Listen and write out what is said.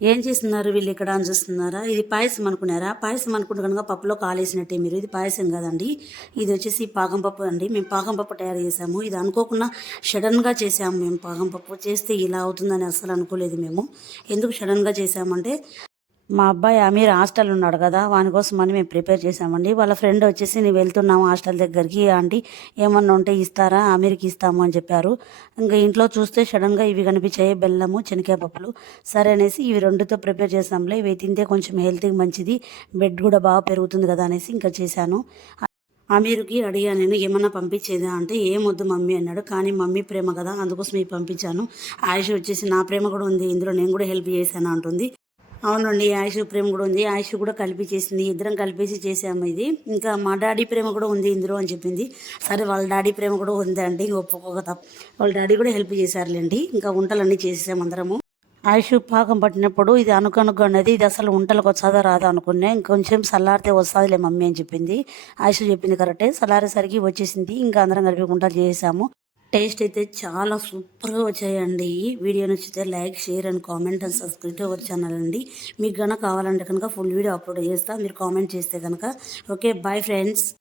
ఏం చేస్తున్నారు వీళ్ళు ఇక్కడ అని చూస్తున్నారా? ఇది పాయసం అనుకున్నారా? పాయసం అనుకుంటే కనుక పప్పులో కాలేసినట్టే మీరు. ఇది పాయసం కాదండి. ఇది వచ్చేసి పాకం పప్పు అండి. మేము పాకం పప్పు తయారు చేసాము. ఇది అనుకోకుండా సడన్గా చేసాము మేము. పాకం పప్పు చేస్తే ఇలా అవుతుందని అస్సలు అనుకోలేదు మేము. ఎందుకు సడన్గా చేసామంటే మా అబ్బాయి అమీర్ హాస్టల్ ఉన్నాడు కదా, వాని కోసం అని మేము ప్రిపేర్ చేసామండి. వాళ్ళ ఫ్రెండ్ వచ్చేసి నేను వెళ్తున్నాము హాస్టల్ దగ్గరికి ఆంటీ, ఏమన్నా ఉంటే ఇస్తారా, అమీర్కి ఇస్తాము అని చెప్పారు. ఇంకా ఇంట్లో చూస్తే సడన్గా ఇవి కనిపించాయి, బెల్లము శనగకాయ పప్పులు. సరే అనేసి ఇవి రెండుతో ప్రిపేర్ చేసాంలే, ఇవి తింటే కొంచెం హెల్త్కి మంచిది, బ్లడ్ కూడా బాగా పెరుగుతుంది కదా అనేసి ఇంకా చేశాను. అమీర్కి అడిగాను నేను, ఏమన్నా పంపించేదా అంటే ఏమొద్దు మమ్మీ అన్నాడు. కానీ మమ్మీ ప్రేమ కదా, అందుకోసం ఇవి పంపించాను. ఆయుష్ వచ్చేసి నా ప్రేమ కూడా ఉంది ఇందులో, నేను కూడా హెల్ప్ చేశాను అంటుంది. అవునండి, ఆయుష్ ప్రేమ కూడా ఉంది. ఆయుష్ కూడా కలిపి చేసింది, ఇద్దరం కలిపేసి చేసాము ఇది. ఇంకా మా డాడీ ప్రేమ కూడా ఉంది ఇందులో అని చెప్పింది. సరే వాళ్ళ డాడీ ప్రేమ కూడా ఉందండి, ఇంక ఒప్పుకోక తప్ప. వాళ్ళ డాడీ కూడా హెల్ప్ చేశారులేండి. ఇంకా వంటలన్నీ చేసేసాము అందరము. ఆయుష్ పాకం పట్టినప్పుడు ఇది అనుకనుక అనేది, ఇది అసలు వంటలకు వచ్చాదా రాదా అనుకున్నా. ఇంకొంచెం చల్లారితే వస్తుందిలే మమ్మీ అని చెప్పింది. ఆయుష్ చెప్పింది కరెక్టే, చల్లారేసరికి వచ్చేసింది. ఇంకా అందరం కలిపి వంటలు చేసాము. టేస్ట్ అయితే చాలా సూపర్గా వచ్చాయండి. వీడియో నచ్చితే like, share and comment and subscribe to our channel అండి. మీకు కనుక కావాలంటే కనుక ఫుల్ వీడియో అప్లోడ్ చేస్తా, మీరు కామెంట్ చేస్తే కనుక. Okay, bye friends.